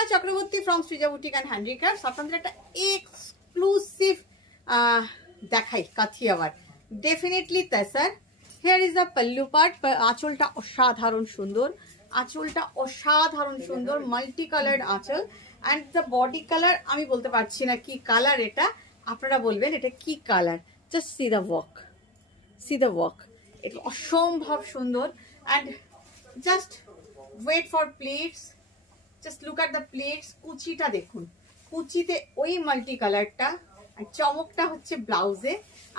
Srishna Chakraborty from Srija Boutique and Handicrafts. আপনাদের একটা exclusive দেখাই Kathiawar, definitely tussar. Here is the pallu part. আঁচলটা অসাধারণ সুন্দর, আঁচলটা অসাধারণ সুন্দর, মাল্টি কালার্ড আঁচল। অ্যান্ড দ্য বডি কালার আমি বলতে পারছি না কি কালার এটা, আপনারা বলবেন এটা কি colour. Just see the work, see the work, এটা অসম্ভব সুন্দর। And just wait for plates, just look at the plates. কুচিটা দেখুন, কুচিতে ওই মাল্টি কালারটা, চমকটা হচ্ছে ব্লাউজে।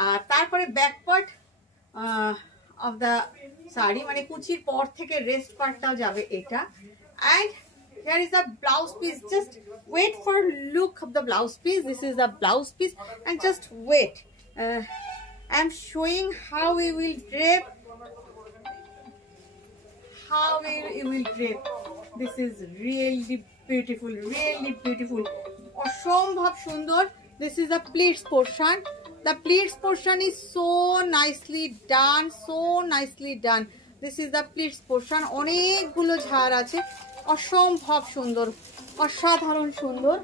আর তারপরে back part of the sari, মানে কুচির পর থেকে রেস্ট পার্টটাও যাবে এটা। And here is the blouse piece. Just wait for look of the blouse piece. This is the blouse piece, and just wait. I'm showing how we will drape, how we will drape. This is really beautiful, really beautiful. অসম্ভব সুন্দর। This is the pleats portion. The pleats portion is so nicely done, so nicely done. This is the pleats portion. অনেকগুলো ঝাড় আছে, অসম্ভব সুন্দর, অসাধারণ সুন্দর।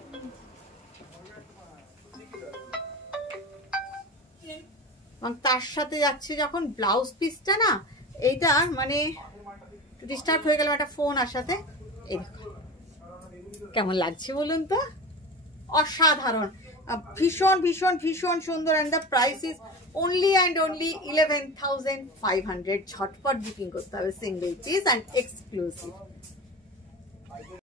এবং তার সাথে যাচ্ছে যখন ব্লাউজ পিসটা না, এইটা মানে ডিস্টার্ব হয়ে গেল একটা ফোন আসাতে। এই দেখো কেমন লাগছে বলুন তো, অসাধারণ, ভীষণ ভীষণ ভীষণ সুন্দর। And the price is only and only 11,500. ঝটপট বুকিং করতে হবে, সিঙ্গেল পিস অ্যান্ড এক্সক্লুসিভ।